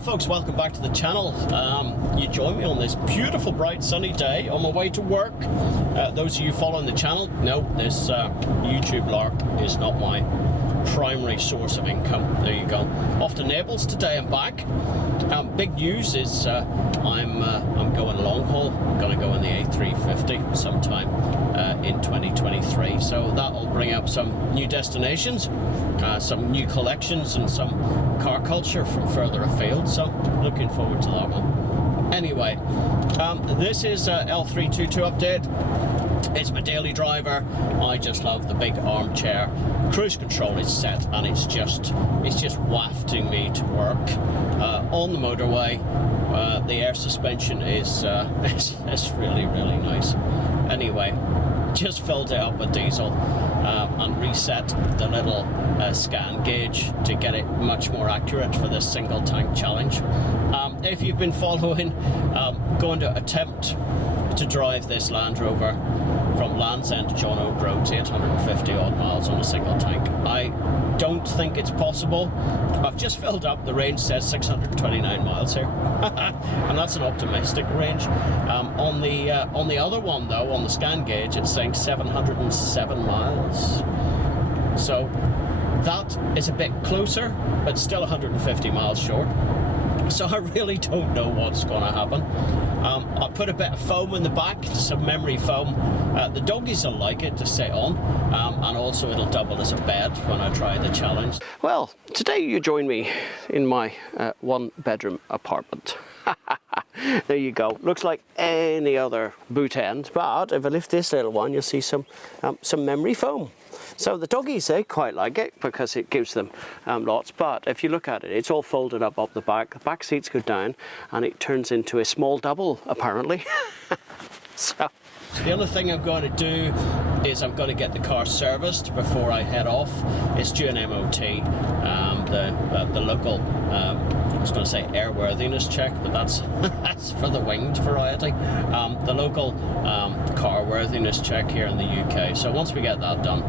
Well folks, welcome back to the channel. You join me on this beautiful bright sunny day on my way to work. Those of you following the channel know this YouTube lark is not my primary source of income. There you go. Off to Naples today and back. Big news is I'm going long haul. I'm going to go in the A350 sometime in 2023. So that'll bring up some new destinations, some new collections, and some car culture from further afield. So looking forward to that one. Anyway, this is a L322 update. It's my daily driver. I just love the big armchair. Cruise control is set, and it's just wafting me to work on the motorway. The air suspension is really nice. Anyway, just filled it up with diesel and reset the little scan gauge to get it much more accurate for this single tank challenge. If you've been following, going to attempt to drive this Land Rover from Land's End to John O'Groats Road, 850 odd miles on a single tank. I don't think it's possible. I've just filled up. The range says 629 miles here, and that's an optimistic range. On the other one though, on the scan gauge, it's saying 707 miles. So that is a bit closer, but still 150 miles short. So I really don't know what's going to happen. I put a bit of foam in the back, some memory foam. The doggies will like it to sit on, and also it'll double as a bed when I try the challenge. Well, today you join me in my one-bedroom apartment. There you go. Looks like any other boot end, but if I lift this little one, you'll see some memory foam. So the doggies, they quite like it because it gives them lots, but if you look at it, it's all folded up the back seats go down, and it turns into a small double apparently. So the other thing I'm going to do is I'm going to get the car serviced before I head off. It's due an MOT, the local, I was going to say airworthiness check, but that's for the winged variety. The local car worthiness check here in the UK. So once we get that done,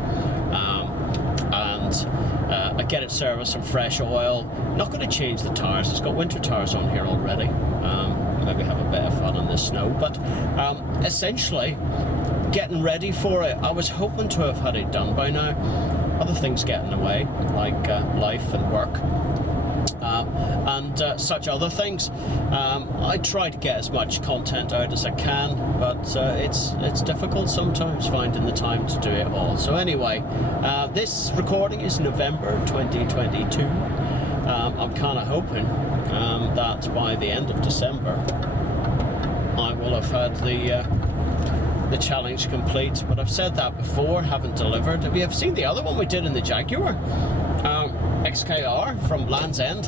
I get it serviced, some fresh oil. Not going to change the tyres. It's got winter tyres on here already. Maybe have a bit of fun in the snow, but essentially getting ready for it. I was hoping to have had it done by now. Other things get in the way, like life and work. And such other things. I try to get as much content out as I can, but it's difficult sometimes finding the time to do it all. So anyway, this recording is November 2022. I'm kind of hoping that by the end of December I will have had the challenge complete, but I've said that before, haven't delivered. Have you ever seen the other one we did in the Jaguar? XKR from Land's End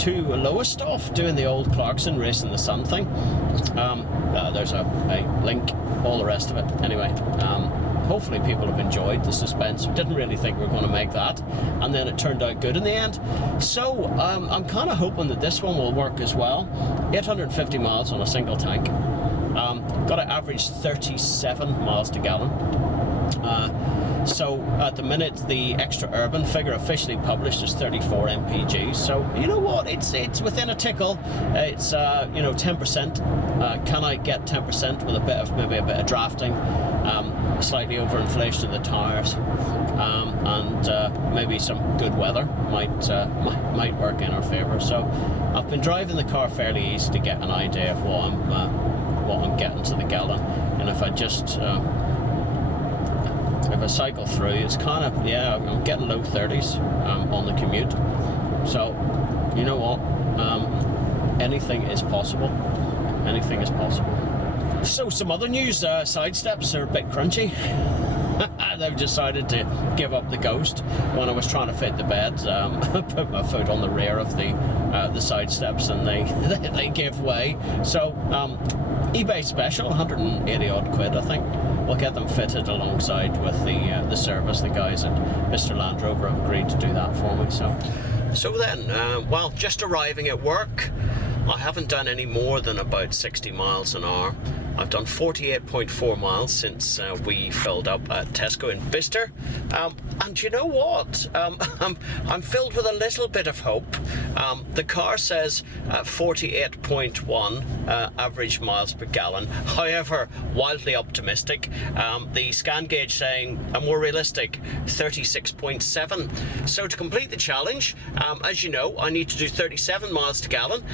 to Lowestoft, doing the old Clarkson racing the sun thing. There's a link, all the rest of it. Anyway, hopefully people have enjoyed the suspense. Didn't really think we were going to make that, and then it turned out good in the end. So I'm kind of hoping that this one will work as well. 850 miles on a single tank. Got to average 37 miles to gallon. So at the minute, the extra urban figure officially published is 34 MPG. So you know what? It's within a tickle. It's 10%. Can I get 10% with maybe a bit of drafting, slightly overinflation of the tyres, and maybe some good weather might work in our favour. So I've been driving the car fairly easy to get an idea of what I'm getting to the gallon, and if I just if I cycle through, it's kind of, I'm getting low 30s on the commute. So you know what, anything is possible. Anything is possible. So some other news, side steps are a bit crunchy. They've decided to give up the ghost when I was trying to fit the bed. I put my foot on the rear of the side steps, and they give way. So eBay special, 180 odd quid I think. We'll get them fitted alongside with the service. The guys at Mr. Land Rover have agreed to do that for me. So then, well, just arriving at work. I haven't done any more than about 60 miles an hour. I've done 48.4 miles since we filled up at Tesco in Bicester. And you know what? I'm filled with a little bit of hope. The car says 48.1 average miles per gallon. However, wildly optimistic. The scan gauge saying a more realistic 36.7. So to complete the challenge, as you know, I need to do 37 miles per gallon.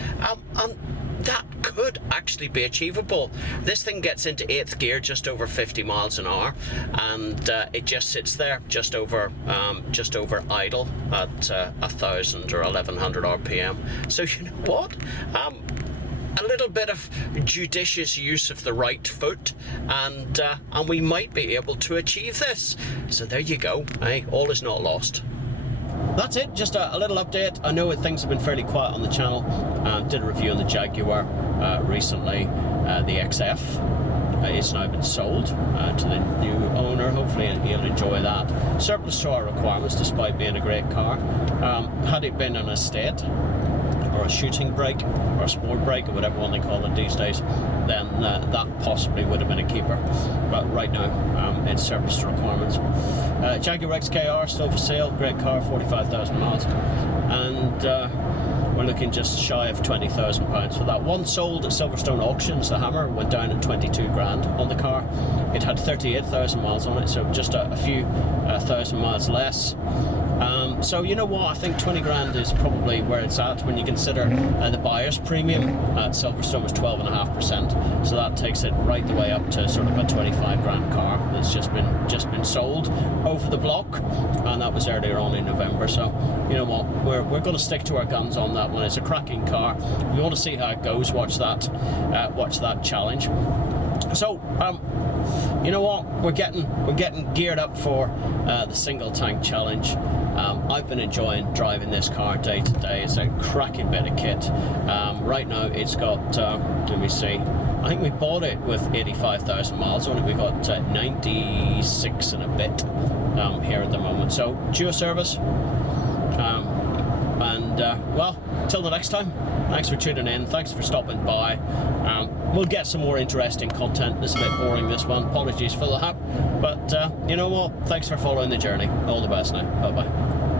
And that could actually be achievable. This thing gets into 8th gear just over 50 miles an hour, and it just sits there just over idle at 1,000 or 1,100 RPM. So you know what? A little bit of judicious use of the right foot, and we might be able to achieve this. So there you go. Hey, all is not lost. That's it, just a little update. I know things have been fairly quiet on the channel. Did a review on the Jaguar recently. The XF it's now been sold to the new owner. Hopefully he'll enjoy that. Surplus to our requirements despite being a great car. Had it been an estate or a shooting brake or a sport brake or whatever one they call it these days, then that possibly would have been a keeper. But right now it's surplus to requirements. Jaguar XKR still for sale, great car, 45,000 miles, and we're looking just shy of £20,000 for that. One sold at Silverstone auctions. The Hammer went down at 22 grand on the car. It had 38,000 miles on it, so just a few thousand miles less. So you know what, I think 20 grand is probably where it's at when you consider the buyer's premium at Silverstone was 12.5%, so that takes it right the way up to sort of a 25 grand car that's just been sold over the block, and that was earlier on in November. So you know what, we're going to stick to our guns on that one. It's a cracking car. We want to see how it goes. Watch that challenge. So you know what, we're getting geared up for the single tank challenge. I've been enjoying driving this car day to day. It's a cracking bit of kit. Right now it's got, let me see, I think we bought it with 85,000 miles on it. We got 96 and a bit here at the moment. So due a service. Well, till the next time, thanks for tuning in, thanks for stopping by. We'll get some more interesting content. This is a bit boring, this one, apologies for the hap, but you know what, thanks for following the journey. All the best now, bye bye.